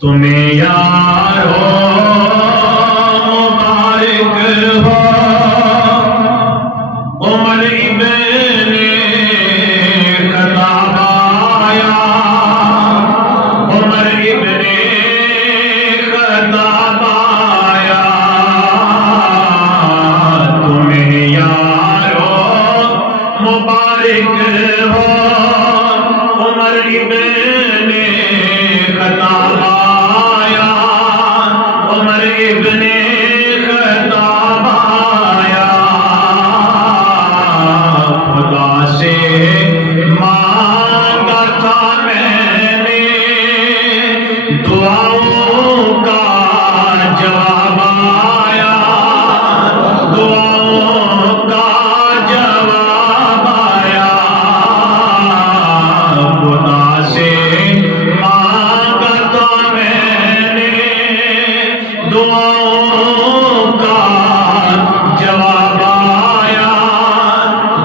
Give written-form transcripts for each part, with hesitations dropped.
تمہیں یارو مبارک ہو عمر ابن خطاب آیا، عمر ابن خطاب آیا، تمہیں یارو مبارک ہو عمر ابن خطاب آیا، عمر ابن خطاب آیا، خدا سے مانگا تھا میں نے دعاؤں کا جواب آیا، دعاؤں کا جواب آیا، خدا سے مانگا تھا میں نے دعاؤں کا جواب آیا،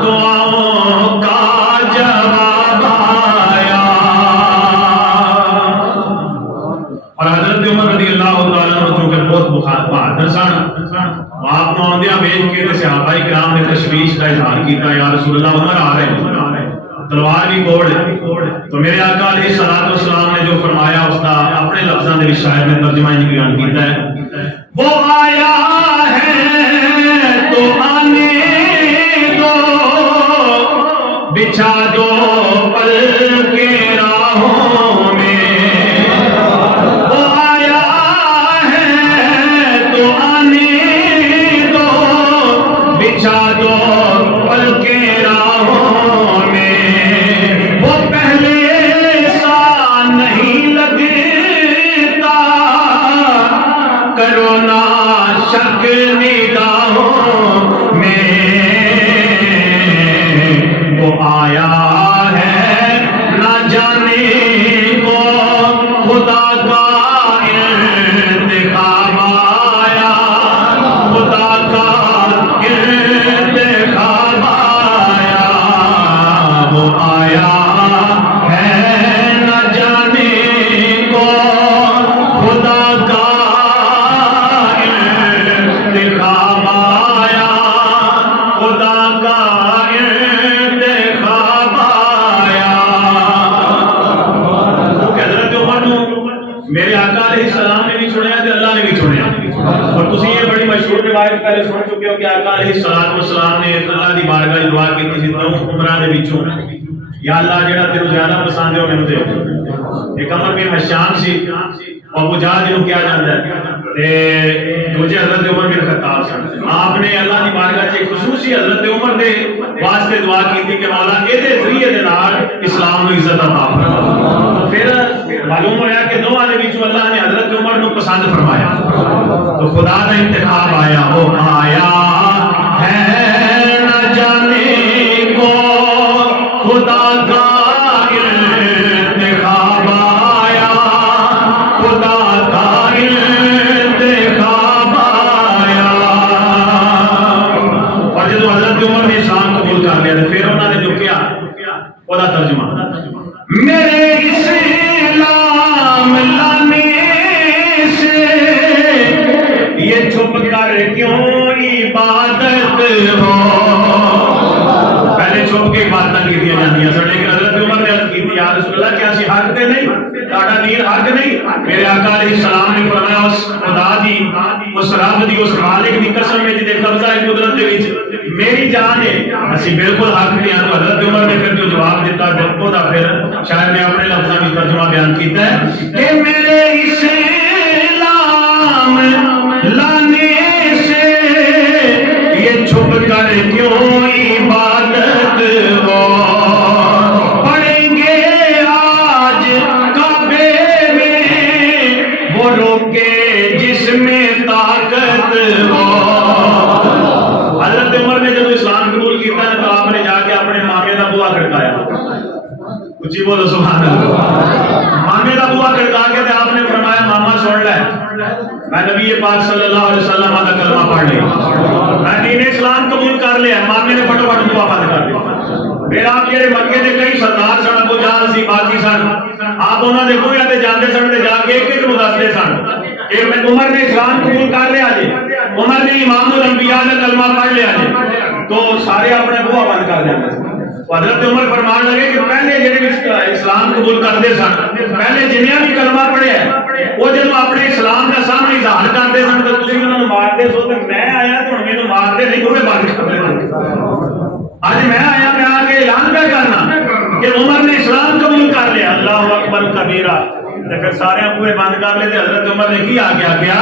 دعاؤں کا جواب آیا۔ اور حضرت عمر رضی اللہ تعالیٰ عنہ چونکہ بہت بہادر سن، آپ نو آندیاں ویکھ کے تے صحابہ کرام نے تشویش کا اظہار کیتا، یا رسول اللہ عمر آ رہے ہیں، تلوار بھی کوڑ ہے۔ تو میرے آقا علیہ الصلوۃ والسلام نے جو فرمایا اس کا اپنے لفظوں میں شاعر نے ترجمہ ان بیان کیتا ہے، وہ آیا ہے تو آنے دو، بچھا دو پل کے راہوں میں، وہ آیا ہے تو آنے دو، بچھا دو پل کے راہوں میں، وہ پہلے سا نہیں لگتا، کرو نا شک نگاہوں میں، وہ آیا ہے نہ جانے کو خدا کا انتخاب آیا، خدا کا انتخاب آیا، وہ آیا ہے نہ جانے کو خدا کا انتخاب آیا، خدا کا انتخاب آیا۔ حضرت عمر نو میرے آقا علیہ السلام نے بھی چنیا تے اللہ نے بھی چنیا، اور تسی یہ بڑی مشہور روایت پہلے سن چکے ہو کہ آقا علیہ السلام نے اللہ دی بارگاہ وچ دعا کیتی سی، دو عمراں دے وچوں یا اللہ جڑا تینوں زیادہ پسند ہے وہ مینوں دے۔ ایک عمر بن حشام سی، ابو جہل جنوں کیا جاندا ہے، تے دوجے حضرت عمر بن خطاب سن۔ آپ نے اللہ دی بارگاہ وچ خصوصی حضرت عمر دے واسطے دعا کیتی کہ مولا اے دے ذریعے دے نال اسلام نو عزت عطا فرما۔ تو پھر معلوم ہوا کہ دوواں دے وچوں اللہ نے حضرت عمر نو پسند فرمایا، تو خدا دا انتخاب آیا، وہ آیا ہے نہ جانے کو خدا کا انتخاب آیا، خدا کا انتخاب آیا۔ اور جب حضرت عمر نے اسلام قبول کر لیا تو پھر انہوں نے جو کیا وہ ترجمہ، میرے اسلام لانے سے یہ چھپ کر کیوں عبادت ہو، پہلے چھپ کے عبادت کی دیا جاتی ہے، لیکن حضرت عمر نے عرض کی تھی یا رسول اللہ کیا اسی حق دے نہیں، تہاڈا دین حق نہیں؟ میرے آقا علیہ السلام نے فرمایا اس خدا دی، اس رب دی، اس مالک دی قسم ہے جدے قبضہ ہے قدرت دے وچ میری جان ہے، اسی بالکل حق تے ہاں۔ حضرت عمر نے پھر جو جواب دیتا وہ دا پھر شاید میں اپنے لفظوں میں ترجمہ بیان کیتا ہے کہ میرے اسلام لانے سے یہ چھپ کر کیوں عبادت ہو، پڑھیں گے آج کعبے میں وہ روکے جس میں طاقت ہو۔ حضرت عمر نے جب اسلام قبول کیتا ہے تو آپ نے جا کے اپنے مامے کا بوا کھڑکایا، اچھی بولو سبحان اللہ، مامے کا بوا کھڑکا کے تے آپ نے فرمایا ماما سن لے، میں نبی پاک صلی اللہ علیہ وسلم کا کلمہ پڑھ لیا، میں دین اسلام قبول کر لیا۔ مامے نے فٹو فٹ بوا بند کر دیا۔ پھر آپ جڑے مکے دے کئی سردار سن، ابو جہل سی، باقی سن، آپ انہوں نے بویا تے جاندے سن تے جا کے ایک ایک نو دسدے سن کہ عمر نے اسلام قبول کر لیا جی، عمر نے امام الانبیاء کا کلمہ پڑھ لیا جی، تو سارے اپنے بوہا بند کر جاندے سن۔ حضرت عمر فرمان لگے کہ پہلے جڑے اسلام قبول کرتے سن، پہلے جنیاں بھی کلمہ پڑھیا وہ جب اپنے اسلام کا سامنے اظہار کرتے سن تو تسی انہاں نوں مارتے سو، تے میں آیا تو ہن مینوں مارتے نہیں بوہے بند کر دیتے۔ آج میں آیا میں آ کے اعلان کیا کرنا کہ عمر نے اسلام قبول کر لیا، اللہ اکبر کبیرہ، تو پھر سارے بوہے بند کر لیتے۔ حضرت عمر نے کیا کیا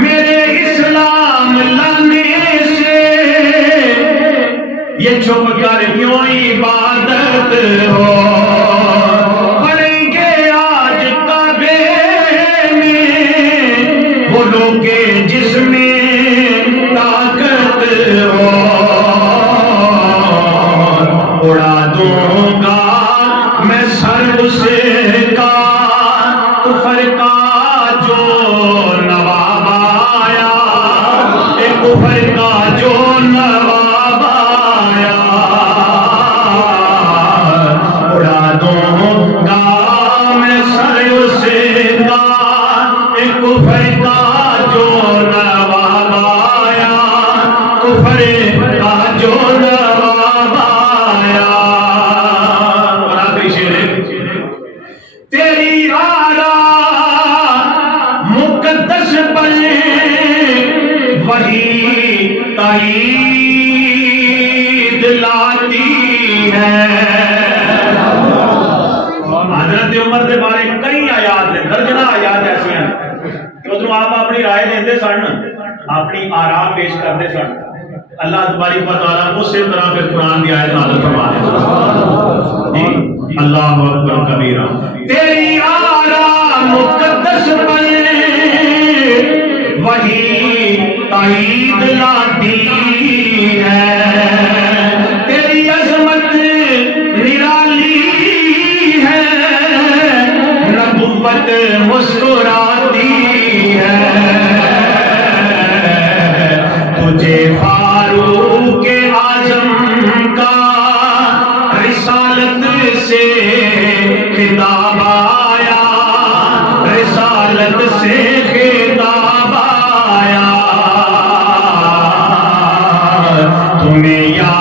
میرے اسلام لانے سے یہ چھپ کر کیوں عبادت ہو، پڑھیں گے آج کعبے میں وہ لوگ جس میں طاقت ہو، اڑا دوں گا میں سر اس کا کفر کا جو نواب آیا، ایک کفر کا جو نواب آیا، اڑا دوں گا میں سر اس کا ایک کفر کا جو نواب آیا، کفر کا جو نواب آیا۔ اور آخری شعر تیری آرا مقدس پر وہی تائید لاتی ہے۔ حضرت عمر کے بارے کئی آیات ہیں، درجنہ آیات ایسی ہیں کہ ادھر آپ اپنی رائے دیتے سن، اپنی آراء پیش کرتے سن، اللہ تبارک و تعالیٰ اسی طرح پھر قرآن کی آیت نازل فرما دیتا۔ جی اللہ اکبر کبیرہ، تیری آراء مقدس پر وہی تائید لاتی ہے، تیری عظمت نرالی ہے، نبوت مسکراتی ہے، تجھے فاروق اعظم کا رسالت سے خطاب آیا، رسالت سے خطاب آیا، تمہیں یاد